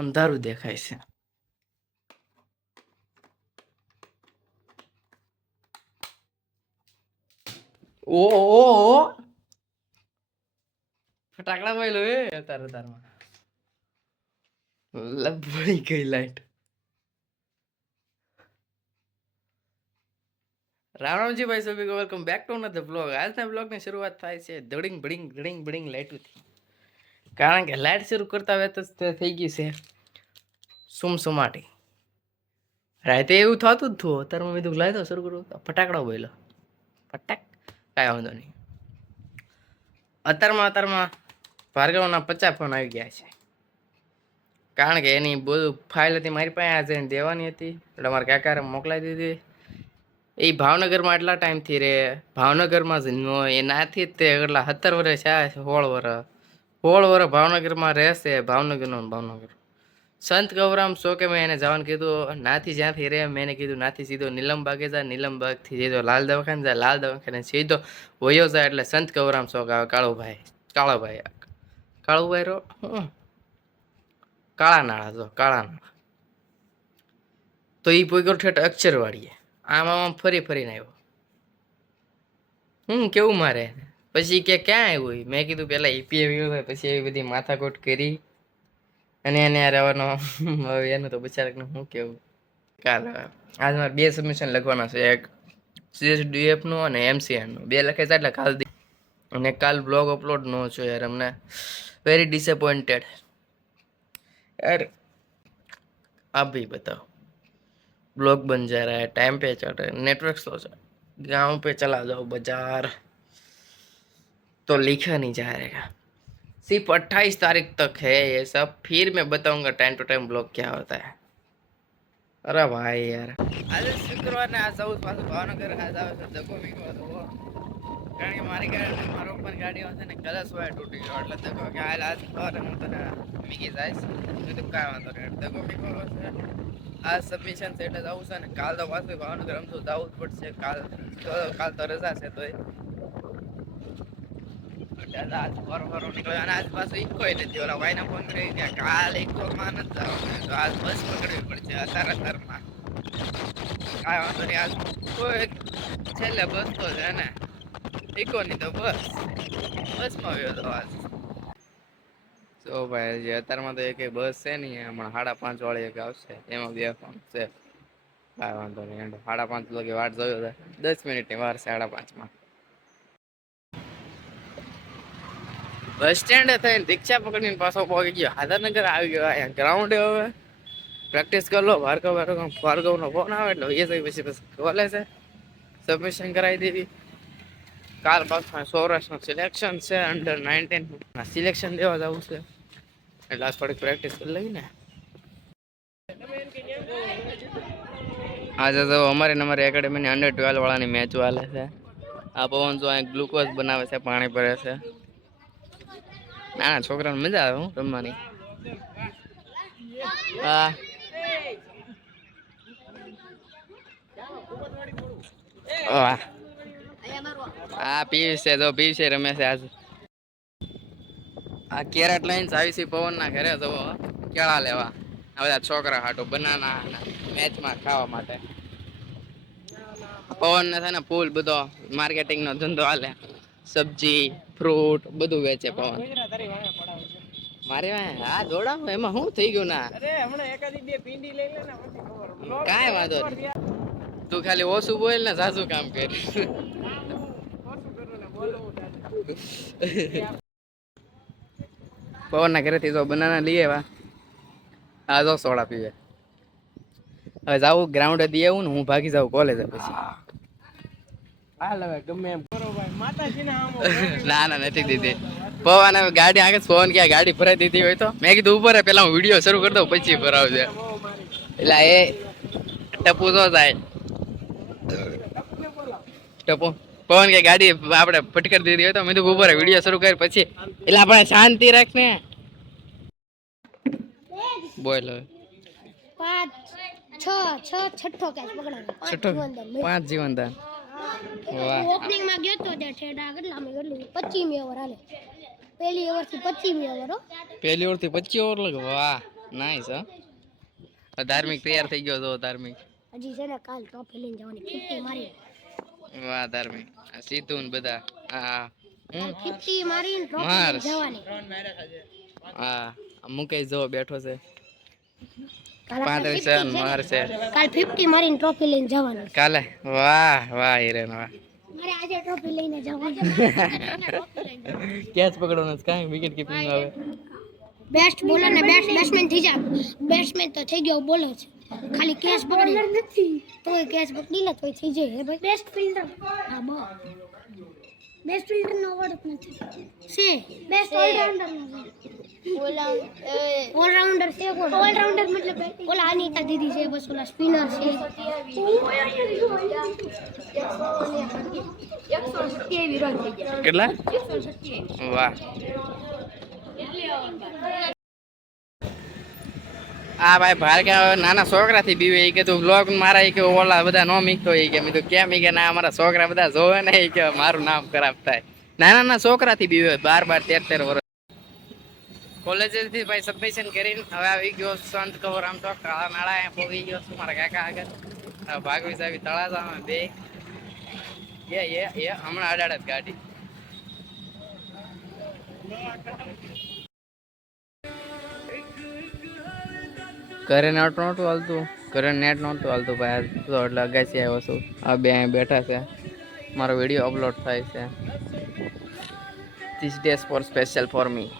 અંધારું દેખાય છે. ઓ ફટાકડા ભાઈ લો એ તારમાં લબડી ગઈ લાઈટ. રામજી ભાઈ સભી કો welcome back to another blog. આજના બ્લોગની શરૂઆત થાય છે ધડિંગ ભડિંગ ધડિંગ ભડિંગ લાઈટથી. કારણ કે લાઈટ શરૂ કરતા વેત જ થઈ ગઈ છે સુમસુમાટી. રાતે એવું થતું જ થયું. અત્યારે મેં કીધું લાઈ દો શરૂ કરું ફટાકડા બોલો ફટાક કાંઈ વાંધો નહીં. અત્યારમાં ભાર્ગવના 50 ફોન આવી ગયા છે. કારણ કે એની બધું ફાઇલ હતી મારી પાસે આજે દેવાની હતી એટલે મારા કાકાએ મોકલાવી દીધી. એ ભાવનગરમાં એટલા ટાઈમથી રહે ભાવનગરમાં જ એનાથી તે એટલા 17 વર્ષ છે 16 વર્ષ ભાવનગરમાં રહેશે. ભાવનગરનો ભાવનગર સંત ગૌરામ શો કે મેં એને જવાનું કીધું. નાથી જ્યાંથી રહે મેં એને કીધું નાથી સીધો નીલમબાગે જાય, નીલમબાગથી સીધો લાલ દવાખાને જાય, લાલ દવાખાને સીધો વયો જાય એટલે સંત ગૌરામ શોક આવે. કાળુભાઈ રો કાળા નાળા જો કાળા નાળા તો એ પોઈગો ઠેઠ અક્ષરવાળીએ આમ ફરીને આવ્યો. કેવું મારે પછી કે ક્યાં આવ્યું? મેં કીધું પેલા ઈપીએ હોય પછી એવી બધી માથાકોટ કરી અને એને રહેવાનો. હવે એનું તો બિચારાને શું કેવું. કાલ આજ મારે 2 સબમિશન લખવાના છે. એક CSDF નું અને MCN નું 2 લખે છે એટલે કાલ અને કાલ બ્લોગ અપલોડ ન છો યાર. અમને વેરી ડિસઅપોઇન્ટેડ यार. आप भी बताओ ब्लॉग बन जा रहा है टाइम पे चल रहा है नेटवर्क स्लो है गाँव पे चला जाओ बाजार तो लिखा नहीं जाएगा. सिर्फ 28 तारीख तक है ये सब. फिर मैं बताऊंगा टाइम टू टाइम ब्लॉग क्या होता है. अरे भाई यार आज शुक्रवार ने आज जाऊँ पास भावनगर आज આવે છે ધક્કો મીકો હતો. કારણ કે મારી ગાડી મારો પણ ગાડી છે ને કલસ વાય તૂટી ગયો એટલે ધક્કો કે હાલ આજ સવારે હું તને મીકી જઈશ. કીધું કાંઈ વાંધો નહીં ધક્કો મીકો છે. આ સબમિશન છે એટલે જવું છે ને કાલ તો પાછું ભાવનગર આમ તો જવું જ પડશે. કાલ તો રજા છે તોય આજ ફરો નીકળ્યો અને આજ પાછું ઈકો નથી. ઓલા ભાઈને ફોન કરી ત્યાં કાલ ઈકોમાં નથી જવાનું તો આજ બસ પકડવી પડશે અત્યારમાં. કાંઈ વાંધો નહીં આજ કોઈ છેલ્લે બસ તો છે ને ઈકોની તો બસમાં ગયો હતો આજ. તો ભાઈ અત્યારમાં તો એક બસ છે નહીં હમણાં 5:30 વાળી એક આવશે એમાં બેસવાનું છે. કાંઈ વાંધો નહીં 5:30 લગી વાટ જોયો 10 મિનિટની વાર છે 5:30માં. બસ સ્ટેન્ડ થઈને રિક્ષા પકડીને પાછો પહોંચી ગયો હાદરનગર આવી ગયો. અહીંયા ગ્રાઉન્ડે હવે પ્રેક્ટિસ કરી લો. ભાર્ગવનો ફોન આવે એટલે એ પછી કોલેજ છે સબમિશન કરાવી દેવી. કાલ પાછું સૌરાષ્ટ્રનું સિલેક્શન છે અંડર 19 સિલેક્શન દેવા જવું છે એટલે આજ થોડીક પ્રેક્ટિસ કરી લઈ ને. આજે તો અમારી એકેડેમીની અંડર 12 વાળાની મેચો હાલે છે. આ પવન જો અહીં ગ્લુકોઝ બનાવે છે પાણી ભરે છે. નાના છોકરાને મજા આવે હું રમવાની. હા હા પીયુષ છે તો પીયુષ રમે છે આજ. આ કેરેટ લઈને આવી છે પવન ના ઘરે તો કેળા લેવા આ બધા છોકરા હાટો બનાના મેચમાં ખાવા માટે. પવન ને છે ને ફૂલ બધો માર્કેટિંગ નો ધંધો હાલે. સબ્જી ફ્રૂટ બધું વેચે પવન. મારે હા જોડાવ એમાં શું થઈ ગયું ના કાંઈ વાંધો નહીં. તું ખાલી ઓછું બોલ ને ઝાઝુ કામ કર. પવન ના ઘરેથી જો બનાના લઈ આવ્યા. આ જો સોડા પીવે. હવે જાવું ગ્રાઉન્ડે દઈ આવું ને હું ભાગી જાઉં કોલેજ પછી. ના નથી દીધી પવન. હવે ગાડી આગળ પવન ક્યાં ગાડી ભરાઈ દીધી હોય તો મેં કીધું ઉપર પેલા હું વિડીયો શરૂ કરી દઉં પછી ભરાવજે. એટલે એ ટપુ તો થાય ટપુ પવન કે ગાડી આપણે ફટકર દીધી હોય તો મેં ઉપર વિડીયો શરૂ કરી પછી એટલે આપણે શાંતિ રાખ ને. બોલ હવે 5 જીવનદાન. ઓપનિંગ માં ગયો તો તે ઠેડા કેટલા મે કેટલું 25મી ઓવર હાલે. પહેલી ઓવર થી 25મી ઓવર હો. પહેલી ઓવર થી 25 ઓવર લગે. વાહ નાઈસ ધાર્મિક તૈયાર થઈ ગયો છો ધાર્મિક હજી છે ને કાલ ટ્રોફી લઈને જવાની 50 મારી વાહ ધાર્મિક આ સીધું ને બધા હા હું 50 મારીને ટ્રોફી લઈને માર્સ જવાની હા મુકેશ જો બેઠો છે કાલ આપણે 35 50 રન છે મારશે ને, કાલ 50 મારીને ટ્રોફી લઈને જવાની કાલે વાહ વાહ હિરેન વાહ મારે આજે ટ્રોફી લઈને જવાની કેચ પકડવાનો છે કાંઈ વિકેટ કીપિંગ આવે બેસ્ટ બોલર ને બેસ્ટ બેટ્સમેન થઈ જા બેટ્સમેન તો થઈ ગયો બોલર છે ખાલી કેચ પકડી નથી તોય કેચ પકડી લે તોય થઈ જાય હે ભાઈ બેસ્ટ ફિલ્ડર હા બો બેસ્ટ ફિલ્ડર નો અવોર્ડ નથી છે બેસ્ટ ઓલરાઉન્ડર નો ઓલરાઉન્ડર છે ઓલરાઉન્ડર મતલબ ઓલા અનિતા દીદી છે બસ ઓલા સ્પિનર છે કેટલા વાહ આ ભાઈ ભાર્ગવ નાના છોકરાથી બીવે કે તું બ્લોગ મારા કે ઓલા બધા નો મીકતો કે મેં તો કેમ કે ના અમારા છોકરા બધા જોવે ને કે મારું નામ ખરાબ થાય નાના નાના છોકરાથી બીવે 12 13 વર્ષ કોલેજ થી ભાઈ સબમિશન કરીને હવે આવી ગયો સંત કવર આમ તો કાળા નાળા એમ પોવી ગયો છું મારા કાકા આગળ ભાગવી સાહેબ તળાજામાં બે એ હમણાં અડાડત ગાડી ઘરે નેટ નહોતું હાલતું ઘરે નેટ નહોતું હાલતું ભાઈ તો એટલે અગાસી આવ્યો છું આ બે અહીં બેઠા છે મારો વિડીયો અપલોડ થાય છે these days for special for me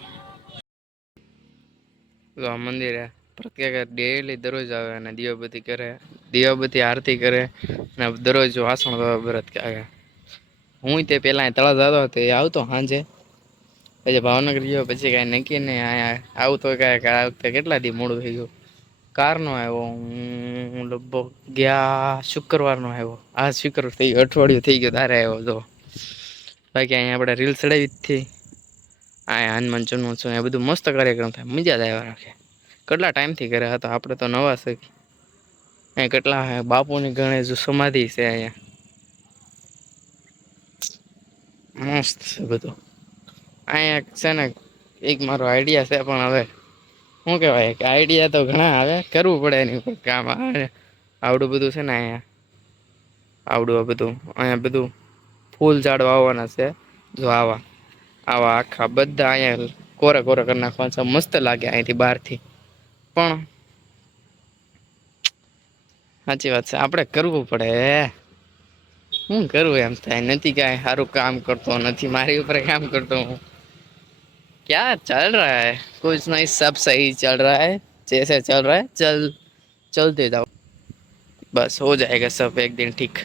તો આ મંદિરે પ્રત્યેક ડેલી દરરોજ આવે અને દીવાબત્તી કરે દીવાબત્તી આરતી કરે અને દરરોજ વાસણ વ્રત આવે હું તે પહેલાં તળાવ જતો હતો એ આવતો સાંજે પછી ભાવનગર ગયો પછી કાંઈ નક્કી નહીં અહીંયા આવતો કાંઈક આ વખતે કેટલા દી મોડું થઈ ગયું કારનો આવ્યો હું લગભગ ગયા શુક્રવારનો આવ્યો આ શુક્રવાર થઈ ગયો અઠવાડિયું થઈ ગયું તારે આવ્યો તો બાકી અહીંયા આપણે રીલ ચડાવી જ થી અહીંયા હનુમાન જન્મોત્સવ એ બધું મસ્ત કાર્યક્રમ થાય મજા જ આવ્યા રાખે કેટલા ટાઈમથી કર્યા હતા આપણે તો નવા છે અહીંયા કેટલા બાપુની ગણેશ સમાધિ છે અહીંયા મસ્ત છે બધું અહીંયા છે ને એક મારો આઈડિયા છે પણ હવે શું કહેવાય કે આઈડિયા તો ઘણા આવે કરવું પડે એની ઉપર કામ આવડું બધું છે ને અહીંયા આવડું આ બધું અહીંયા બધું ફૂલ ઝાડ વાવવાના છે જો આવા આવા આખા બધા અહીંયા કોરે કોરે કરી નાખવાના છે મસ્ત લાગે અહીંથી બહારથી પણ સાચી વાત છે આપણે કરવું પડે શું કરવું એમ થાય નથી કાંઈ સારું કામ કરતો નથી મારી ઉપર કામ કરતો હું क्या चल रहा है कुछ नहीं सब सही चल रहा है जैसे चल रहा है चलते जाओ बस हो जाएगा सब एक दिन ठीक